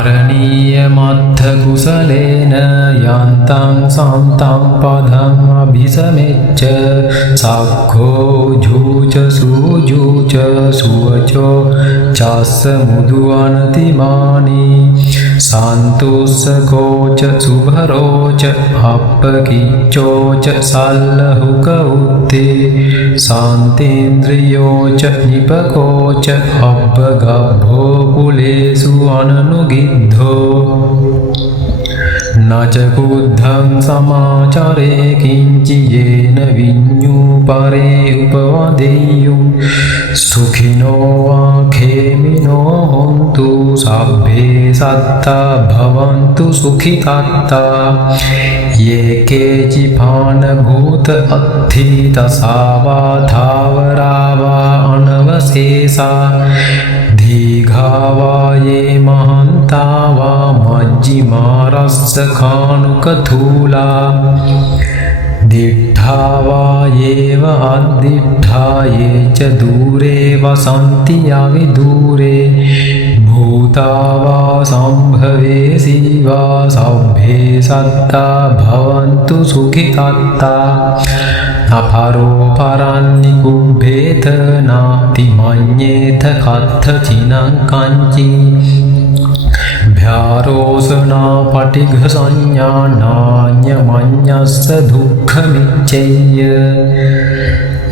කරණීයමත්ථ කුසලේන යන්තං සන්තං පදං අභිසමෙච්ච සක්ඛෝ ජූච සූජූච සුවචෝ චස්ස මුදුවනතිමානි සන්තුස්සකෝච සුභරෝච අප්පකිච්චෝච සල්ලහුක උත්තේ සාන්තේන්ද්‍රියෝච නිපකෝච අබ්බගබ්බෝ කුලේසු අනනුගිද්ධෝ නච බුද්ධං සමාචරේ කිංචි යේන විඤ්ඤූ පරේ උපවදෙය්‍යුං සුඛිනෝ වා khේමිනෝ හොන්තු සබ්බේ සත්තා භවන්තු සුඛිතත්තා යේකේචි පාන භූත අත්ථි තසාවා ධාවරාවා අනවසේසා දීඝාවායේ මහන්තාවා මජ්ජිමාරස්ස කානුකතූලා දිඨාවායේව අද්දිඨායේච දූරේ වසන්ති අවිදූරේ භූතාවා සම්භවේ සීවා සබ්බේ සත්තා භවන්තු සුඛිතත්තා අපරෝ පරන්නි කුබ්බේත නාති මඤ්ඤේත කත්ථ චිනං කංචි භ්‍යාරෝසනා පටිඝ සංඥානාඤ්ඤ මඤ්ඤස්ස දුක්ඛමිච්ඡේය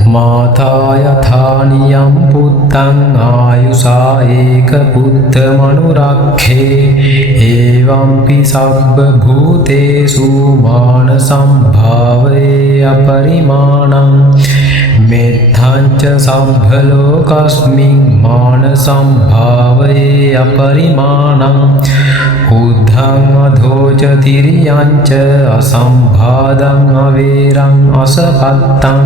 මාතා යථානියම් පුත්තං ආයුසා ඒක පුත්ත මනුරක්ඛේ එවම්පි සබ්බ භූතේසු මාන සම්භාවේ අපරිමාණං මෙත්තංච සම්භ ලෝකස්මින් මාන සම්භාවේ අපරිමාණං උද්ධං අධෝච තිරියංච අසම්භාදං අවේරං අසපත්තං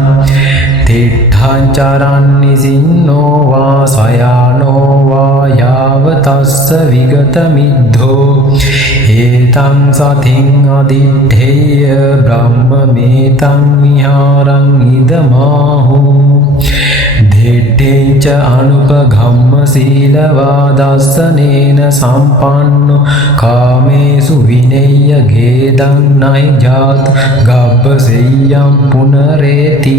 තිට්ඨං චරන්නි සින්නෝ වා සයානෝ වා යාවතස්ස විගත මිද්ධෝ ඒතං සතින් අදිඨේය බ්‍රහ්මමේතං විහාරං ඉදමාහු දිට්ඨිංච අනුපගම්ම සීලවා දස්සනේන සම්පන්නෝ කාමේසු විනෙය්‍ය ගේදං නයි ජාත ගබ්බසෙය්‍යං පුනරේති